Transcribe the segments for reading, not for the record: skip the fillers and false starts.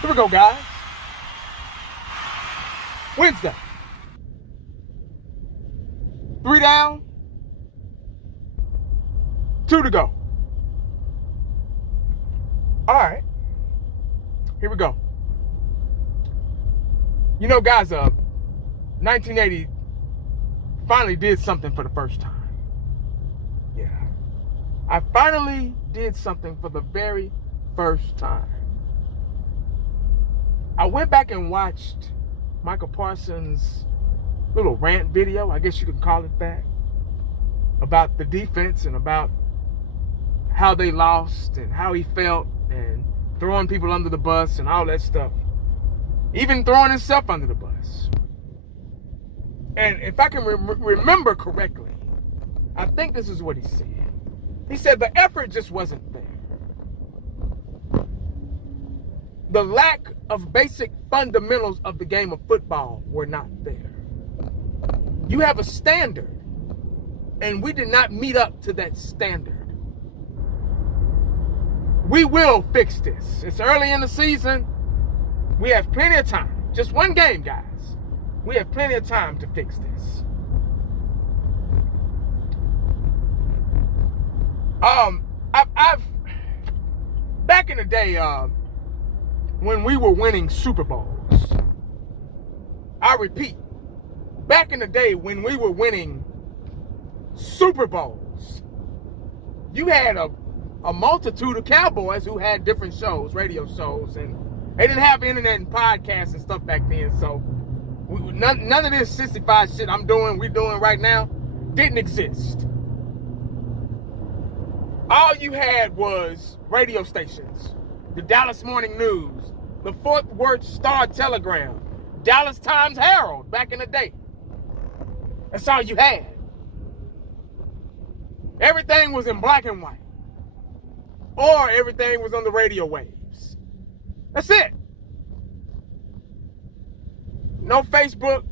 Here we go, guys. Wednesday. 3 down. 2 to go. All right. Here we go. You know, guys, 1980 finally did something for the first time. Yeah. I finally did something for the very first time. I went back and watched Micah Parsons' little rant video, I guess you could call it that, about the defense and about how they lost and how he felt and throwing people under the bus and all that stuff. Even throwing himself under the bus. And if I can remember correctly, I think this is what he said. He said the effort just wasn't there. The lack of basic fundamentals of the game of football were not there. You have a standard, and we did not meet up to that standard. We will fix this. It's early in the season. We have plenty of time. Just one game, guys. We have plenty of time to fix this. I've back in the day, when we were winning Super Bowls, I repeat, back in the day when we were winning Super Bowls, you had a multitude of Cowboys who had different shows, radio shows, and they didn't have internet and podcasts and stuff back then, so none of this 65 shit we're doing right now didn't exist. All you had was radio stations, the Dallas Morning News, the Fort Worth Star-Telegram, Dallas Times-Herald back in the day. That's all you had. Everything was in black and white. Or everything was on the radio waves. That's it. No Facebook,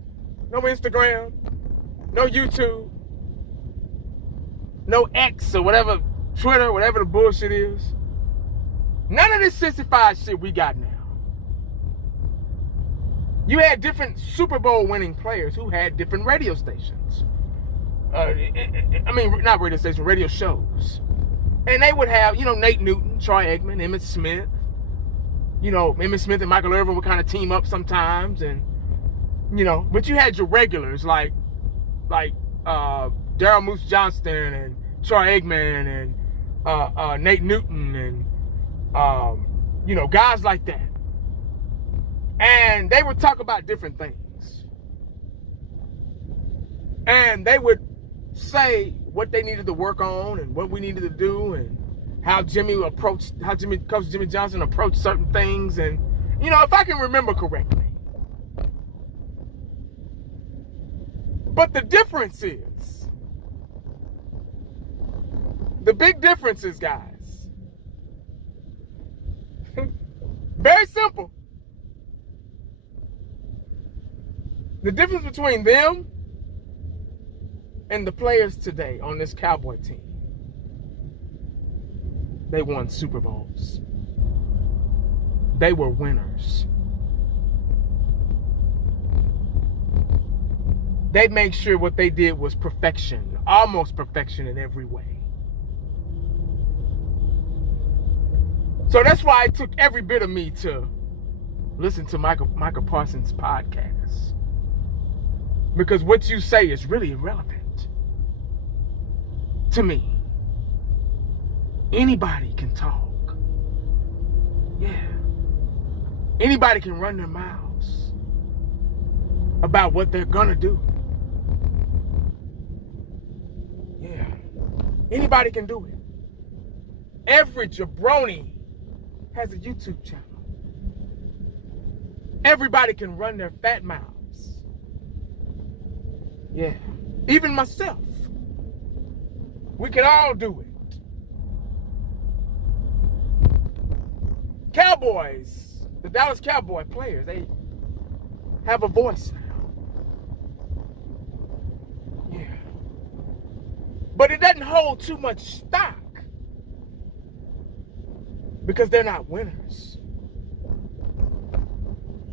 no Instagram, no YouTube, no X or whatever, Twitter, whatever the bullshit is. None of this 65 shit we got now. You had different Super Bowl winning players who had different radio stations. Not radio stations, radio shows. And they would have, Nate Newton, Troy Aikman, Emmitt Smith. Emmitt Smith and Michael Irvin would kind of team up sometimes. And, but you had your regulars like Daryl Moose Johnston and Troy Aikman and Nate Newton and, guys like that. And they would talk about different things. And they would say what they needed to work on and what we needed to do and how Coach Jimmy Johnson approached certain things. And, if I can remember correctly. But the difference is, the big difference is, guys, very simple. The difference between them and the players today on this Cowboy team, they won Super Bowls. They were winners. They made sure what they did was perfection, almost perfection in every way. So that's why it took every bit of me to listen to Micah Parsons' podcast. Because what you say is really irrelevant to me. Anybody can talk. Yeah. Anybody can run their mouths about what they're gonna do. Yeah. Anybody can do it. Every jabroni has a YouTube channel. Everybody can run their fat mouths. Yeah. Even myself. We can all do it. Cowboys, the Dallas Cowboy players, they have a voice now. Yeah. But it doesn't hold too much stock because they're not winners.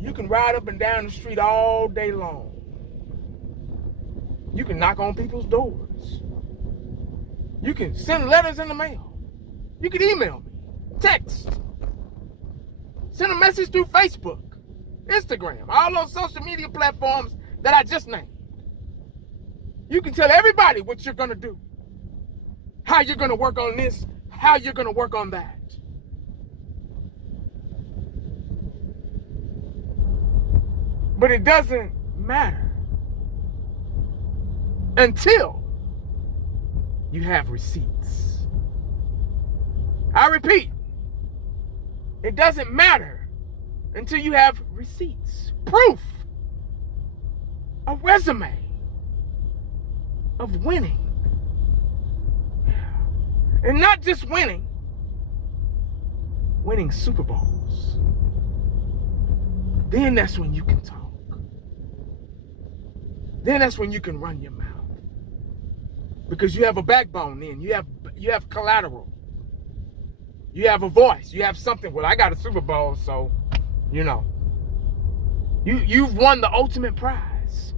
You can ride up and down the street all day long. You can knock on people's doors. You can send letters in the mail. You can email me, text, send a message through Facebook, Instagram, all those social media platforms that I just named. You can tell everybody what you're going to do, how you're going to work on this, how you're going to work on that. But it doesn't matter until you have receipts. I repeat, it doesn't matter until you have receipts, proof, a resume of winning. And not just winning Super Bowls. Then that's when you can talk. Then that's when you can run your mouth. Because you have a backbone then. You have collateral. You have a voice. You have something. Well, I got a Super Bowl, so, you know. You've won the ultimate prize.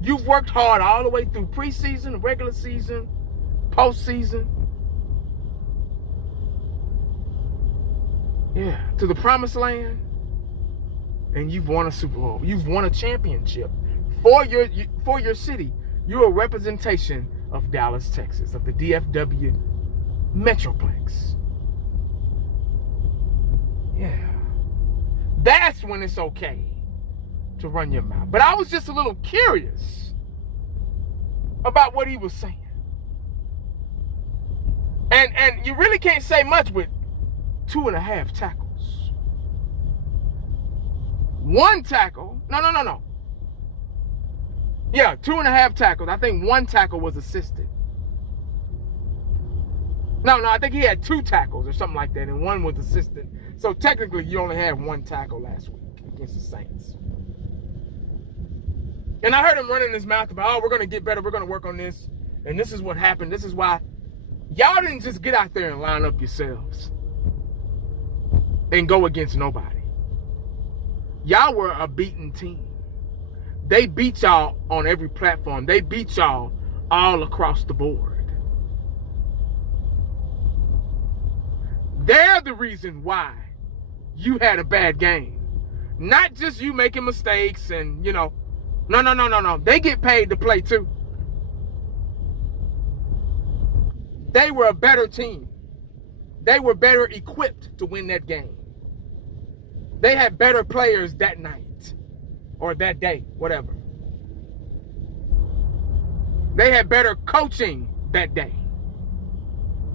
You've worked hard all the way through preseason, regular season, postseason. Yeah, to the promised land. And you've won a Super Bowl. You've won a championship for your city. You're a representation of Dallas, Texas, of the DFW Metroplex. Yeah. That's when it's okay to run your mouth. But I was just a little curious about what he was saying. And you really can't say much with 2.5 tackles. One tackle. No. Yeah, 2.5 tackles. I think one tackle was assisted. No, I think he had 2 tackles or something like that, and one was assisted. So technically, you only had 1 tackle last week against the Saints. And I heard him running his mouth about, oh, we're going to get better. We're going to work on this. And this is what happened. This is why. Y'all didn't just get out there and line up yourselves and go against nobody. Y'all were a beaten team. They beat y'all on every platform. They beat y'all all across the board. They're the reason why you had a bad game. Not just you making mistakes and, you know. No. They get paid to play too. They were a better team. They were better equipped to win that game. They had better players that night or that day, whatever. They had better coaching that day.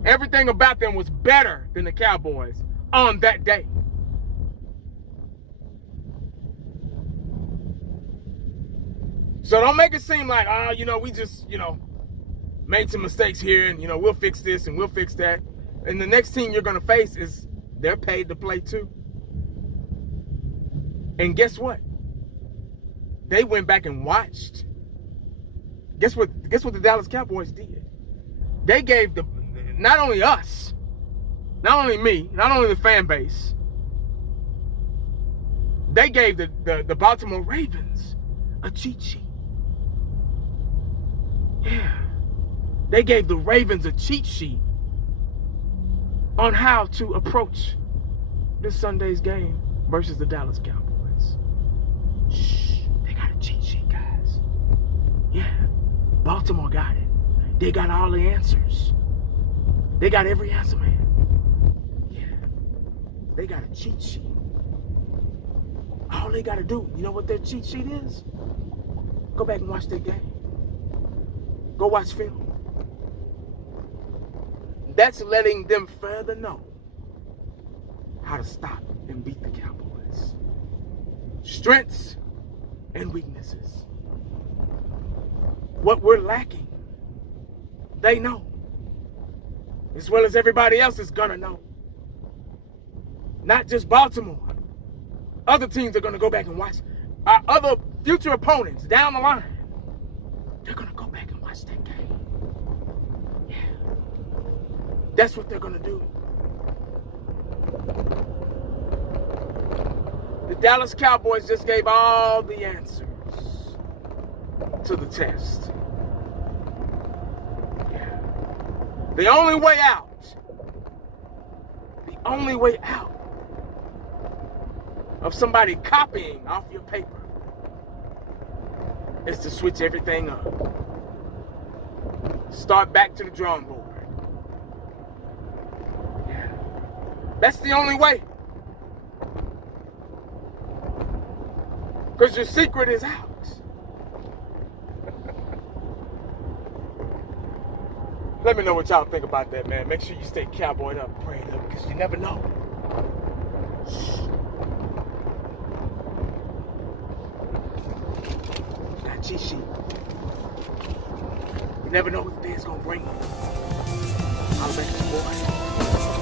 Everything about them was better than the Cowboys on that day. So don't make it seem like, we just, made some mistakes here and, we'll fix this and we'll fix that. And the next team you're going to face is they're paid to play too. And guess what? They went back and watched. Guess what the Dallas Cowboys did? They gave not only us, not only me, not only the fan base, they gave the Baltimore Ravens a cheat sheet. Yeah. They gave the Ravens a cheat sheet on how to approach this Sunday's game versus the Dallas Cowboys. Shh, they got a cheat sheet, guys. Yeah, Baltimore got it. They got all the answers. They got every answer, man. Yeah, they got a cheat sheet. All they got to do, you know what their cheat sheet is? Go back and watch that game. Go watch film. That's letting them further know how to stop and beat the Cowboys. Strengths and weaknesses. What we're lacking, they know. As well as everybody else is gonna know. Not just Baltimore. Other teams are gonna go back and watch. Our other future opponents down the line, they're gonna go back and watch that game. Yeah. That's what they're gonna do. The Dallas Cowboys just gave all the answers to the test. Yeah. The only way out of somebody copying off your paper is to switch everything up. Start back to the drawing board. Yeah. That's the only way. Because your secret is out. Let me know what y'all think about that, man. Make sure you stay cowboyed up, prayed up, because you never know. Got cheat sheet. You never know what the day is going to bring. I'll bet you, boy.